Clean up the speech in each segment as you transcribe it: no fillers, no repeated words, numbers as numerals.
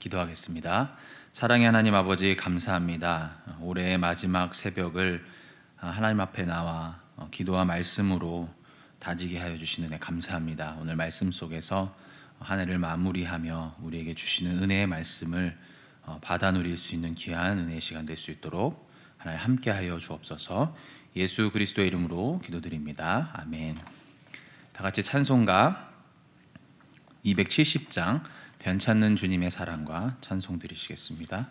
기도하겠습니다. 사랑의 하나님 아버지 감사합니다. 올해의 마지막 새벽을 하나님 앞에 나와 기도와 말씀으로 다지게 하여 주시는 은혜 감사합니다. 오늘 말씀 속에서 한 해를 마무리하며 우리에게 주시는 은혜의 말씀을 받아 누릴 수 있는 귀한 은혜의 시간 될 수 있도록 하나님 함께 하여 주옵소서. 예수 그리스도의 이름으로 기도드립니다. 아멘. 다 같이 찬송가 270장 변찮는 주님의 사랑과 찬송 드리시겠습니다.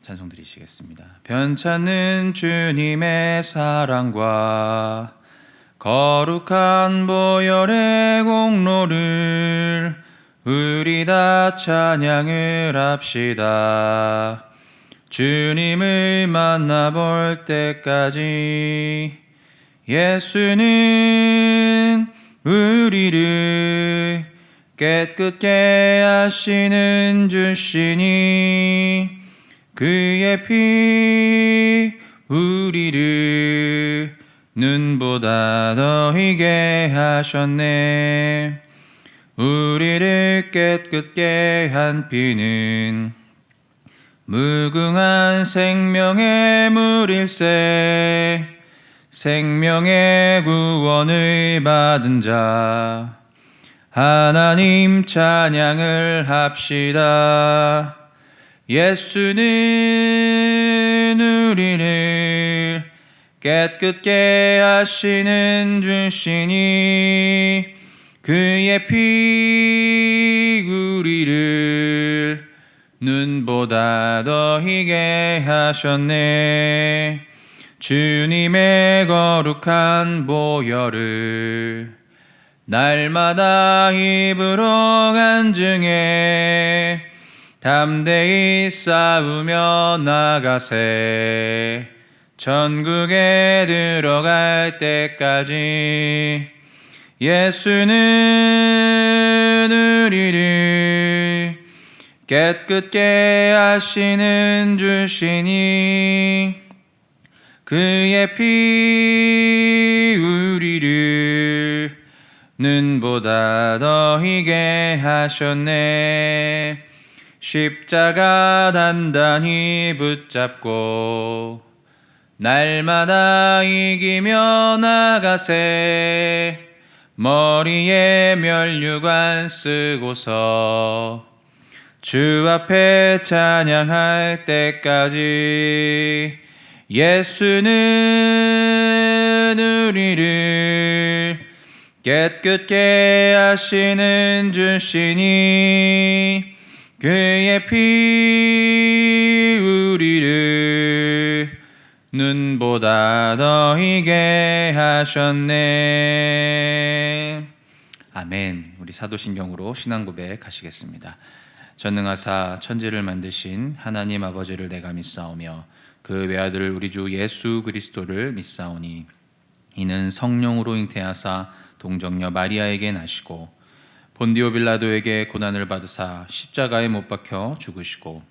찬송 드리시겠습니다. 변찮는 주님의 사랑과 거룩한 보혈의 공로를 우리 다 찬양을 합시다. 주님을 만나볼 때까지 예수는 우리를 깨끗게 하시는 주시니 그의 피 우리를 눈보다 더 희게 하셨네. 우리를 깨끗게 한 피는 무궁한 생명의 물일세. 생명의 구원을 받은 자 하나님 찬양을 합시다. 예수는 우리를 깨끗게 하시는 주시니 그의 피 우리를 눈보다 더 희게 하셨네. 주님의 거룩한 보혈을 날마다 입으로 간증해 담대히 싸우며 나가세. 천국에 들어갈 때까지 예수는 우리를 깨끗게 하시는 주시니 그의 피 우리를 눈보다 더 희게 하셨네. 십자가 단단히 붙잡고 날마다 이기며 나가세. 머리에 면류관 쓰고서 주 앞에 찬양할 때까지 예수는 우리를 깨끗게 하시는 주시니 그의 피 우리를 눈보다 더 희게 하셨네. 아멘. 우리 사도신경으로 신앙 고백하시겠습니다. 전능하사 천지를 만드신 하나님 아버지를 내가 믿사오며 그 외아들 우리 주 예수 그리스도를 믿사오니 이는 성령으로 잉태하사 동정녀 마리아에게 나시고 본디오 빌라도에게 고난을 받으사 십자가에 못 박혀 죽으시고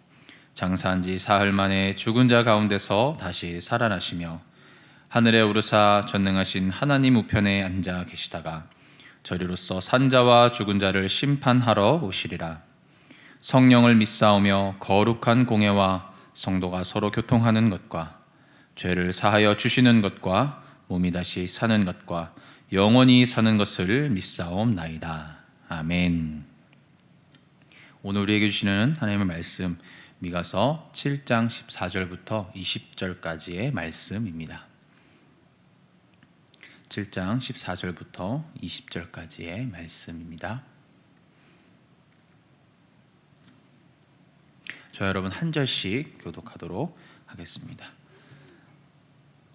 장사한 지 사흘 만에 죽은 자 가운데서 다시 살아나시며 하늘에 오르사 전능하신 하나님 우편에 앉아 계시다가 저리로서 산자와 죽은 자를 심판하러 오시리라. 성령을 믿사오며 거룩한 공예와 성도가 서로 교통하는 것과 죄를 사하여 주시는 것과 몸이 다시 사는 것과 영원히 사는 것을 믿사옵나이다. 아멘. 오늘 우리에게 주시는 하나님의 말씀 미가서 7장 14절부터 20절까지의 말씀입니다. 7장 14절부터 20절까지의 말씀입니다. 저 여러분 한 절씩 교독하도록 하겠습니다.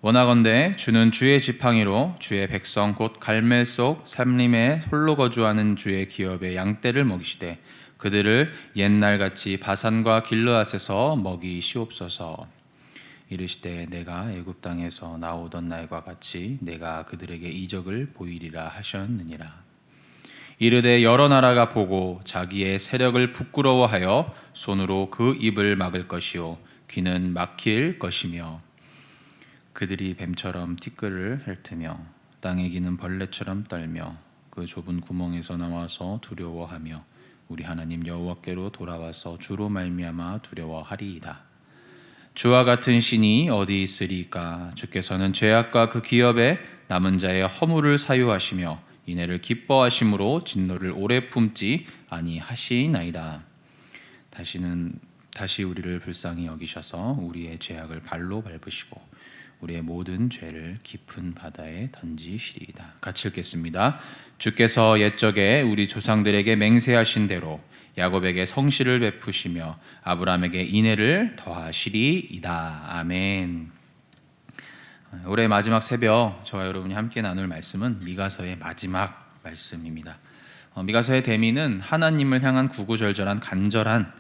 원하건대 주는 주의 지팡이로 주의 백성 곧 갈멜 속 삼림에 홀로 거주하는 주의 기업의 양떼를 먹이시되 그들을 옛날같이 바산과 길르앗에서 먹이시옵소서. 이르시되 내가 애굽 땅에서 나오던 날과 같이 내가 그들에게 이적을 보이리라 하셨느니라. 이르되 여러 나라가 보고 자기의 세력을 부끄러워하여 손으로 그 입을 막을 것이요 귀는 막힐 것이며 그들이 뱀처럼 티끌을 핥으며 땅에 기는 벌레처럼 떨며 그 좁은 구멍에서 나와서 두려워하며 우리 하나님 여호와께로 돌아와서 주로 말미암아 두려워하리이다. 주와 같은 신이 어디 있으리까? 주께서는 죄악과 그 기업에 남은 자의 허물을 사유하시며 이내를 기뻐하심으로 진노를 오래 품지 아니하시나이다. 다시 우리를 불쌍히 여기셔서 우리의 죄악을 발로 밟으시고 우리의 모든 죄를 깊은 바다에 던지시리이다. 같이 읽겠습니다. 주께서 옛적에 우리 조상들에게 맹세하신 대로 야곱에게 성실을 베푸시며 아브라함에게 인애를 더하시리이다. 아멘. 올해 마지막 새벽 저와 여러분이 함께 나눌 말씀은 미가서의 마지막 말씀입니다. 미가서의 대미는 하나님을 향한 구구절절한 간절한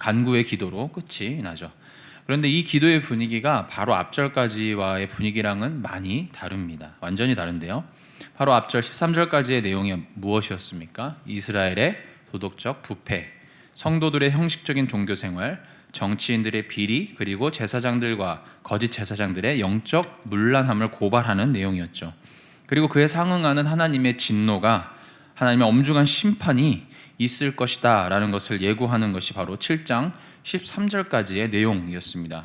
간구의 기도로 끝이 나죠. 그런데 이 기도의 분위기가 바로 앞절까지와의 분위기랑은 많이 다릅니다. 완전히 다른데요. 바로 앞절 13절까지의 내용이 무엇이었습니까? 이스라엘의 도덕적 부패, 성도들의 형식적인 종교생활, 정치인들의 비리, 그리고 제사장들과 거짓 제사장들의 영적 문란함을 고발하는 내용이었죠. 그리고 그에 상응하는 하나님의 진노가, 하나님의 엄중한 심판이 있을 것이다 라는 것을 예고하는 것이 바로 7장 13절까지의 내용이었습니다.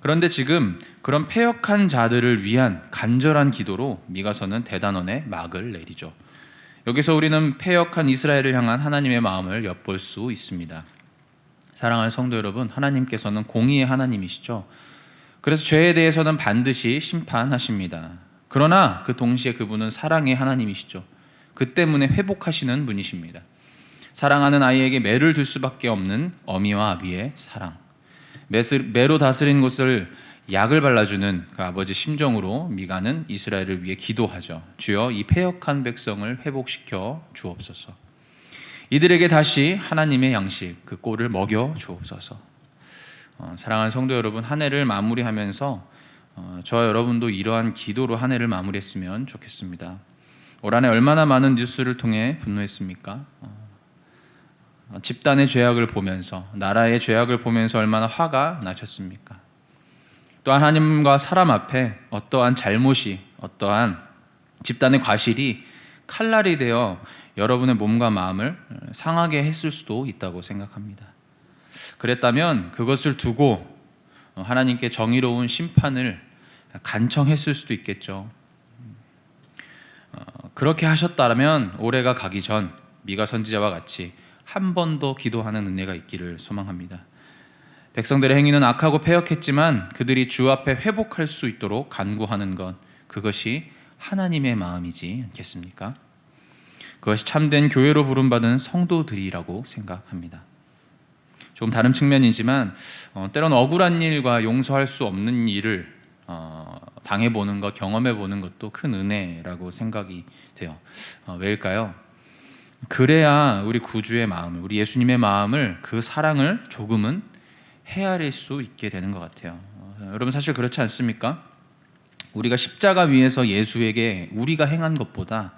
그런데 지금 그런 패역한 자들을 위한 간절한 기도로 미가서는 대단원의 막을 내리죠. 여기서 우리는 패역한 이스라엘을 향한 하나님의 마음을 엿볼 수 있습니다. 사랑하는 성도 여러분, 하나님께서는 공의의 하나님이시죠. 그래서 죄에 대해서는 반드시 심판하십니다. 그러나 그 동시에 그분은 사랑의 하나님이시죠. 그 때문에 회복하시는 분이십니다. 사랑하는 아이에게 매를 둘 수밖에 없는 어미와 아비의 사랑, 매로 다스린 곳을 약을 발라주는 그 아버지 심정으로 미가는 이스라엘을 위해 기도하죠. 주여, 이 패역한 백성을 회복시켜 주옵소서. 이들에게 다시 하나님의 양식, 그 꼴을 먹여 주옵소서. 사랑하는 성도 여러분, 한 해를 마무리하면서 저와 여러분도 이러한 기도로 한 해를 마무리했으면 좋겠습니다. 올 한 해 얼마나 많은 뉴스를 통해 분노했습니까? 집단의 죄악을 보면서, 나라의 죄악을 보면서 얼마나 화가 나셨습니까? 또 하나님과 사람 앞에 어떠한 잘못이, 어떠한 집단의 과실이 칼날이 되어 여러분의 몸과 마음을 상하게 했을 수도 있다고 생각합니다. 그랬다면 그것을 두고 하나님께 정의로운 심판을 간청했을 수도 있겠죠. 그렇게 하셨다면 올해가 가기 전 미가 선지자와 같이 한 번 더 기도하는 은혜가 있기를 소망합니다. 백성들의 행위는 악하고 패역했지만 그들이 주 앞에 회복할 수 있도록 간구하는 것, 그것이 하나님의 마음이지 않겠습니까? 그것이 참된 교회로 부름받은 성도들이라고 생각합니다. 조금 다른 측면이지만 때로는 억울한 일과 용서할 수 없는 일을 당해보는 것, 경험해보는 것도 큰 은혜라고 생각이 돼요. 왜일까요? 그래야 우리 구주의 마음을, 우리 예수님의 마음을, 그 사랑을 조금은 헤아릴 수 있게 되는 것 같아요. 여러분, 사실 그렇지 않습니까? 우리가 십자가 위에서 예수에게 우리가 행한 것보다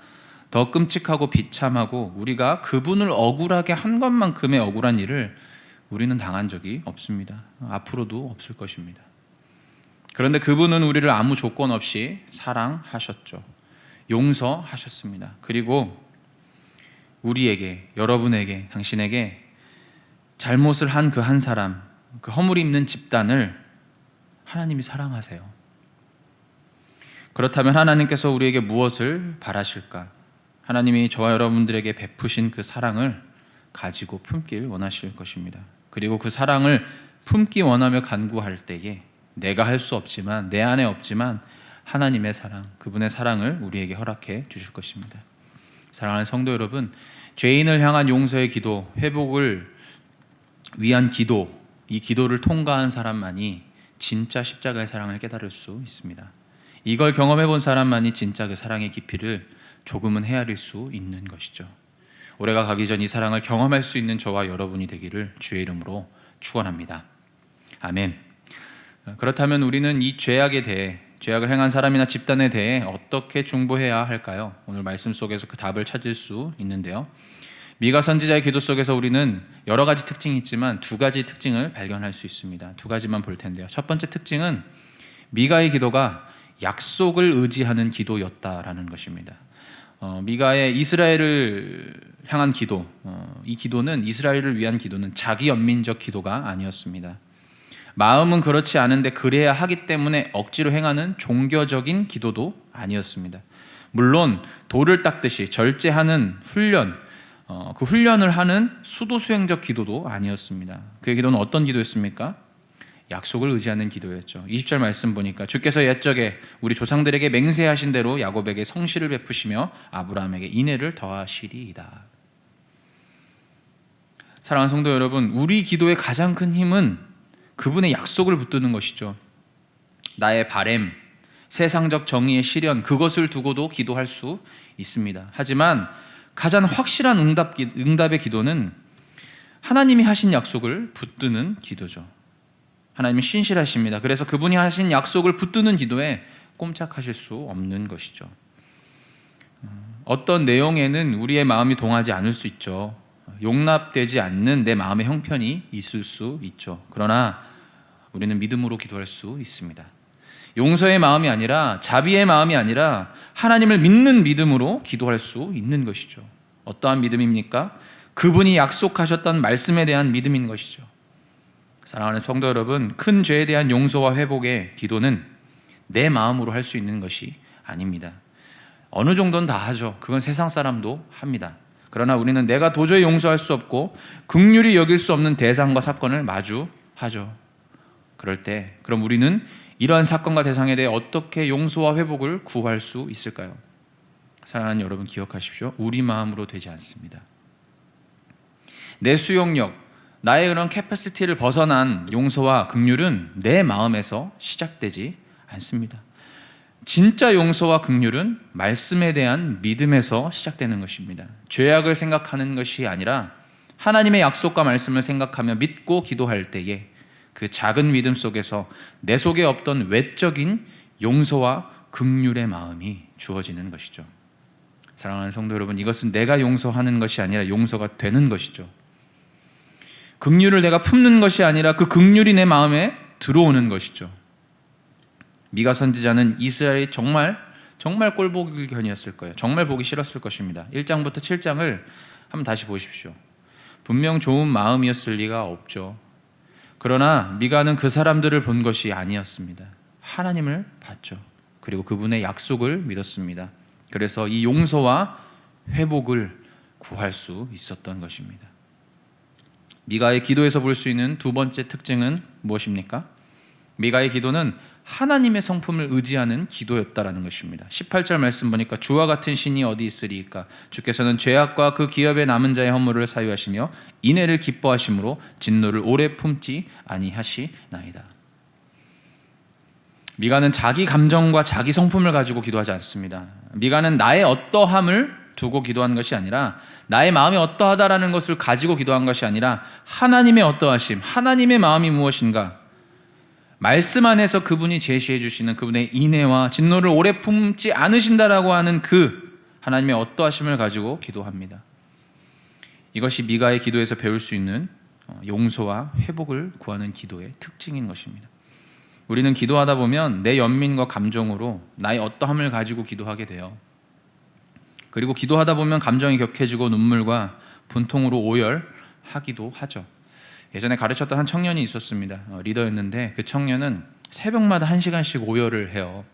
더 끔찍하고 비참하고 우리가 그분을 억울하게 한 것만큼의 억울한 일을 우리는 당한 적이 없습니다. 앞으로도 없을 것입니다. 그런데 그분은 우리를 아무 조건 없이 사랑하셨죠. 용서하셨습니다. 그리고 우리에게, 여러분에게, 당신에게 잘못을 한 그 한 사람, 그 허물이 있는 집단을 하나님이 사랑하세요. 그렇다면 하나님께서 우리에게 무엇을 바라실까? 하나님이 저와 여러분들에게 베푸신 그 사랑을 가지고 품길 원하실 것입니다. 그리고 그 사랑을 품기 원하며 간구할 때에 내가 할 수 없지만, 내 안에 없지만 하나님의 사랑, 그분의 사랑을 우리에게 허락해 주실 것입니다. 사랑하는 성도 여러분, 죄인을 향한 용서의 기도, 회복을 위한 기도, 이 기도를 통과한 사람만이 진짜 십자가의 사랑을 깨달을 수 있습니다. 이걸 경험해 본 사람만이 진짜 그 사랑의 깊이를 조금은 헤아릴 수 있는 것이죠. 올해가 가기 전 이 사랑을 경험할 수 있는 저와 여러분이 되기를 주의 이름으로 축원합니다. 아멘. 그렇다면 우리는 이 죄악에 대해, 죄악을 행한 사람이나 집단에 대해 어떻게 중보해야 할까요? 오늘 말씀 속에서 그 답을 찾을 수 있는데요. 미가 선지자의 기도 속에서 우리는 여러 가지 특징이 있지만 두 가지 특징을 발견할 수 있습니다. 두 가지만 볼 텐데요. 첫 번째 특징은 미가의 기도가 약속을 의지하는 기도였다라는 것입니다. 미가의 이스라엘을 향한 기도, 이 기도는 이스라엘을 위한 기도는 자기 연민적 기도가 아니었습니다. 마음은 그렇지 않은데 그래야 하기 때문에 억지로 행하는 종교적인 기도도 아니었습니다. 물론 돌을 닦듯이 절제하는 훈련, 그 훈련을 하는 수도수행적 기도도 아니었습니다. 그의 기도는 어떤 기도였습니까? 약속을 의지하는 기도였죠. 20절 말씀 보니까 주께서 옛적에 우리 조상들에게 맹세하신 대로 야곱에게 성실을 베푸시며 아브라함에게 인애를 더하시리이다. 사랑하는 성도 여러분, 우리 기도의 가장 큰 힘은 그분의 약속을 붙드는 것이죠. 나의 바램, 세상적 정의의 실현, 그것을 두고도 기도할 수 있습니다. 하지만 가장 확실한 응답의 기도는 하나님이 하신 약속을 붙드는 기도죠. 하나님이 신실하십니다. 그래서 그분이 하신 약속을 붙드는 기도에 꼼짝하실 수 없는 것이죠. 어떤 내용에는 우리의 마음이 동하지 않을 수 있죠. 용납되지 않는 내 마음의 형편이 있을 수 있죠. 그러나 우리는 믿음으로 기도할 수 있습니다. 용서의 마음이 아니라, 자비의 마음이 아니라 하나님을 믿는 믿음으로 기도할 수 있는 것이죠. 어떠한 믿음입니까? 그분이 약속하셨던 말씀에 대한 믿음인 것이죠. 사랑하는 성도 여러분, 큰 죄에 대한 용서와 회복의 기도는 내 마음으로 할 수 있는 것이 아닙니다. 어느 정도는 다 하죠. 그건 세상 사람도 합니다. 그러나 우리는 내가 도저히 용서할 수 없고 긍휼히 여길 수 없는 대상과 사건을 마주하죠. 그럴 때 그럼 우리는 이러한 사건과 대상에 대해 어떻게 용서와 회복을 구할 수 있을까요? 사랑하는 여러분, 기억하십시오. 우리 마음으로 되지 않습니다. 내 수용력, 나의 그런 캐퍼시티를 벗어난 용서와 긍휼은 내 마음에서 시작되지 않습니다. 진짜 용서와 긍휼은 말씀에 대한 믿음에서 시작되는 것입니다. 죄악을 생각하는 것이 아니라 하나님의 약속과 말씀을 생각하며 믿고 기도할 때에 그 작은 믿음 속에서 내 속에 없던 외적인 용서와 긍휼의 마음이 주어지는 것이죠. 사랑하는 성도 여러분, 이것은 내가 용서하는 것이 아니라 용서가 되는 것이죠. 긍휼을 내가 품는 것이 아니라 그 긍휼이 내 마음에 들어오는 것이죠. 미가 선지자는 이스라엘이 정말 꼴보기견이었을 거예요. 정말 보기 싫었을 것입니다. 1장부터 7장을 한번 다시 보십시오. 분명 좋은 마음이었을 리가 없죠. 그러나 미가는 그 사람들을 본 것이 아니었습니다. 하나님을 봤죠. 그리고 그분의 약속을 믿었습니다. 그래서 이 용서와 회복을 구할 수 있었던 것입니다. 미가의 기도에서 볼 수 있는 두 번째 특징은 무엇입니까? 미가의 기도는 하나님의 성품을 의지하는 기도였다라는 것입니다. 18절 말씀 보니까 주와 같은 신이 어디 있으리이까? 주께서는 죄악과 그 기업에 남은 자의 허물을 사유하시며 인애를 기뻐하심으로 진노를 오래 품지 아니하시나이다. 미가는 자기 감정과 자기 성품을 가지고 기도하지 않습니다. 미가는 나의 어떠함을 두고 기도한 것이 아니라, 나의 마음이 어떠하다라는 것을 가지고 기도한 것이 아니라 하나님의 어떠하심, 하나님의 마음이 무엇인가, 말씀 안에서 그분이 제시해 주시는 그분의 인애와 진노를 오래 품지 않으신다라고 하는 그 하나님의 어떠하심을 가지고 기도합니다. 이것이 미가의 기도에서 배울 수 있는 용서와 회복을 구하는 기도의 특징인 것입니다. 우리는 기도하다 보면 내 연민과 감정으로 나의 어떠함을 가지고 기도하게 돼요. 그리고 기도하다 보면 감정이 격해지고 눈물과 분통으로 오열하기도 하죠. 예전에 가르쳤던 한 청년이 있었습니다. 리더였는데 그 청년은 새벽마다 1시간씩 오열을 해요.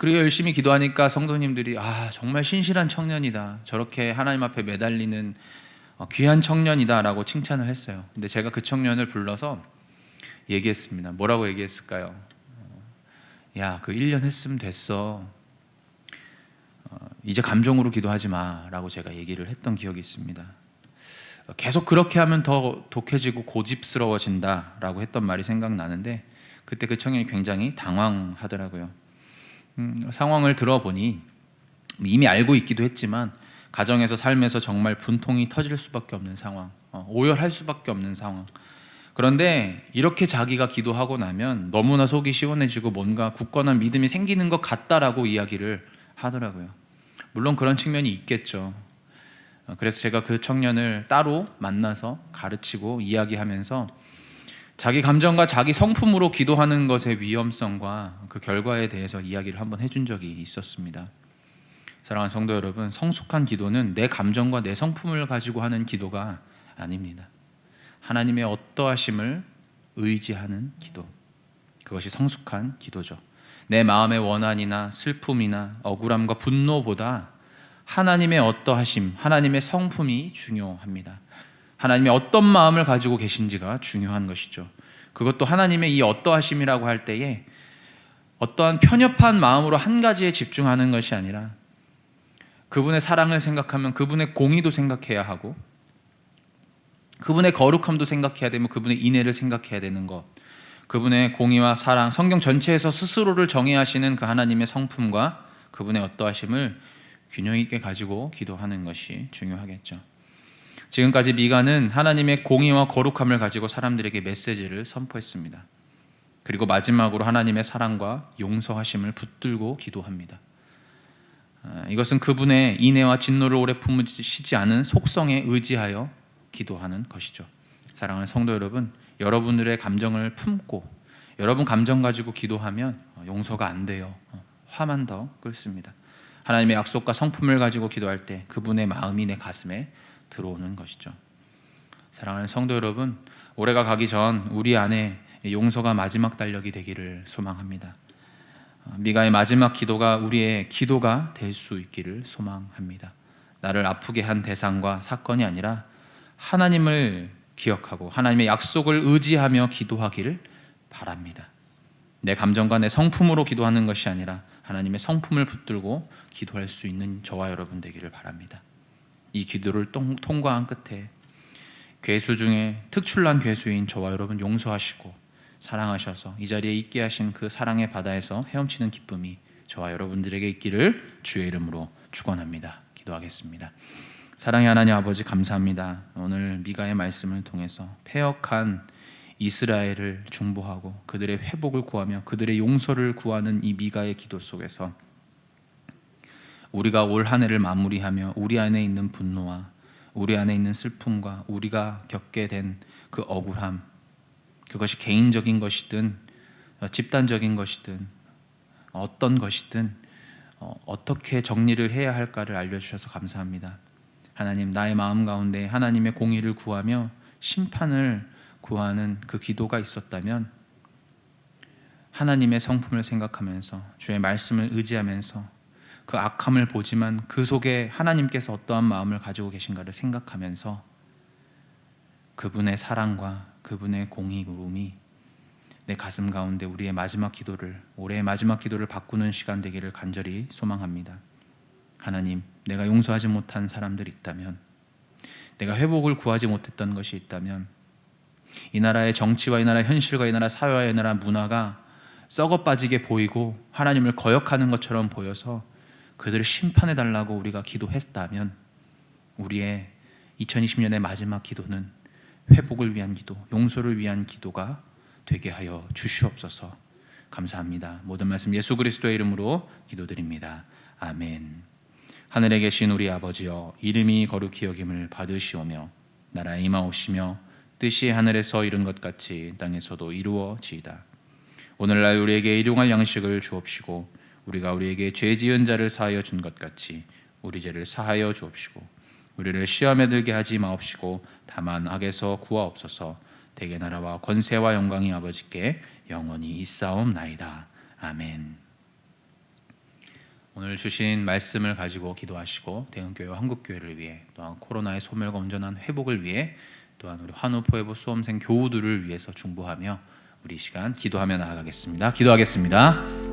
그리고 열심히 기도하니까 성도님들이 정말 신실한 청년이다, 저렇게 하나님 앞에 매달리는 귀한 청년이다 라고 칭찬을 했어요. 근데 제가 그 청년을 불러서 얘기했습니다. 뭐라고 얘기했을까요? 야, 그 1년 했으면 됐어. 이제 감정으로 기도하지 마 라고 제가 얘기를 했던 기억이 있습니다. 계속 그렇게 하면 더 독해지고 고집스러워진다 라고 했던 말이 생각나는데, 그때 그 청년이 굉장히 당황하더라고요. 상황을 들어보니 이미 알고 있기도 했지만 가정에서 삶에서 정말 분통이 터질 수밖에 없는 상황, 오열할 수밖에 없는 상황. 그런데 이렇게 자기가 기도하고 나면 너무나 속이 시원해지고 뭔가 굳건한 믿음이 생기는 것 같다라고 이야기를 하더라고요. 물론 그런 측면이 있겠죠. 그래서 제가 그 청년을 따로 만나서 가르치고 이야기하면서 자기 감정과 자기 성품으로 기도하는 것의 위험성과 그 결과에 대해서 이야기를 한번 해준 적이 있었습니다. 사랑하는 성도 여러분, 성숙한 기도는 내 감정과 내 성품을 가지고 하는 기도가 아닙니다. 하나님의 어떠하심을 의지하는 기도, 그것이 성숙한 기도죠. 내 마음의 원한이나 슬픔이나 억울함과 분노보다 하나님의 어떠하심, 하나님의 성품이 중요합니다. 하나님이 어떤 마음을 가지고 계신지가 중요한 것이죠. 그것도 하나님의 이 어떠하심이라고 할 때에 어떠한 편협한 마음으로 한 가지에 집중하는 것이 아니라 그분의 사랑을 생각하면 그분의 공의도 생각해야 하고, 그분의 거룩함도 생각해야 되며, 그분의 인애를 생각해야 되는 것, 그분의 공의와 사랑, 성경 전체에서 스스로를 정의하시는 그 하나님의 성품과 그분의 어떠하심을 균형 있게 가지고 기도하는 것이 중요하겠죠. 지금까지 미가는 하나님의 공의와 거룩함을 가지고 사람들에게 메시지를 선포했습니다. 그리고 마지막으로 하나님의 사랑과 용서하심을 붙들고 기도합니다. 이것은 그분의 인애와 진노를 오래 품으시지 않은 속성에 의지하여 기도하는 것이죠. 사랑하는 성도 여러분, 여러분들의 감정을 품고 여러분 감정 가지고 기도하면 용서가 안 돼요. 화만 더 끓습니다. 하나님의 약속과 성품을 가지고 기도할 때 그분의 마음이 내 가슴에 들어오는 것이죠. 사랑하는 성도 여러분, 올해가 가기 전 우리 안에 용서가 마지막 달력이 되기를 소망합니다. 미가의 마지막 기도가 우리의 기도가 될 수 있기를 소망합니다. 나를 아프게 한 대상과 사건이 아니라 하나님을 기억하고 하나님의 약속을 의지하며 기도하기를 바랍니다. 내 감정과 내 성품으로 기도하는 것이 아니라 하나님의 성품을 붙들고 기도할 수 있는 저와 여러분 되기를 바랍니다. 이 기도를 통과한 끝에 괴수 중에 특출난 괴수인 저와 여러분 용서하시고 사랑하셔서 이 자리에 있게 하신 그 사랑의 바다에서 헤엄치는 기쁨이 저와 여러분들에게 있기를 주의 이름으로 축원합니다. 기도하겠습니다. 사랑의 하나님 아버지, 감사합니다. 오늘 미가의 말씀을 통해서 패역한 이스라엘을 중보하고 그들의 회복을 구하며 그들의 용서를 구하는 이 미가의 기도 속에서 우리가 올 한 해를 마무리하며 우리 안에 있는 분노와 우리 안에 있는 슬픔과 우리가 겪게 된 그 억울함, 그것이 개인적인 것이든 집단적인 것이든 어떤 것이든 어떻게 정리를 해야 할까를 알려주셔서 감사합니다. 하나님, 나의 마음 가운데 하나님의 공의를 구하며 심판을 구하는 그 기도가 있었다면 하나님의 성품을 생각하면서 주의 말씀을 의지하면서 그 악함을 보지만 그 속에 하나님께서 어떠한 마음을 가지고 계신가를 생각하면서 그분의 사랑과 그분의 공의로움이 내 가슴 가운데 우리의 마지막 기도를, 올해의 마지막 기도를 바꾸는 시간 되기를 간절히 소망합니다. 하나님, 내가 용서하지 못한 사람들이 있다면, 내가 회복을 구하지 못했던 것이 있다면, 이 나라의 정치와 이 나라의 현실과 이 나라 사회와 이 나라 문화가 썩어 빠지게 보이고 하나님을 거역하는 것처럼 보여서 그들을 심판해 달라고 우리가 기도했다면 우리의 2020년의 마지막 기도는 회복을 위한 기도, 용서를 위한 기도가 되게 하여 주시옵소서. 감사합니다. 모든 말씀 예수 그리스도의 이름으로 기도드립니다. 아멘. 하늘에 계신 우리 아버지여, 이름이 거룩히 여김을 받으시오며 나라에 임하옵시며 뜻이 하늘에서 이룬 것 같이 땅에서도 이루어지이다. 오늘날 우리에게 일용할 양식을 주옵시고 우리가 우리에게 죄 지은 자를 사하여 준 것 같이 우리 죄를 사하여 주옵시고 우리를 시험에 들게 하지 마옵시고 다만 악에서 구하옵소서. 대개 나라와 권세와 영광이 아버지께 영원히 있사옵나이다. 아멘. 오늘 주신 말씀을 가지고 기도하시고 대흥교회와 한국교회를 위해, 또한 코로나의 소멸과 온전한 회복을 위해, 또한 우리 환우포에부 수험생 교우들을 위해서 중보하며 우리 시간 기도하며 나아가겠습니다. 기도하겠습니다.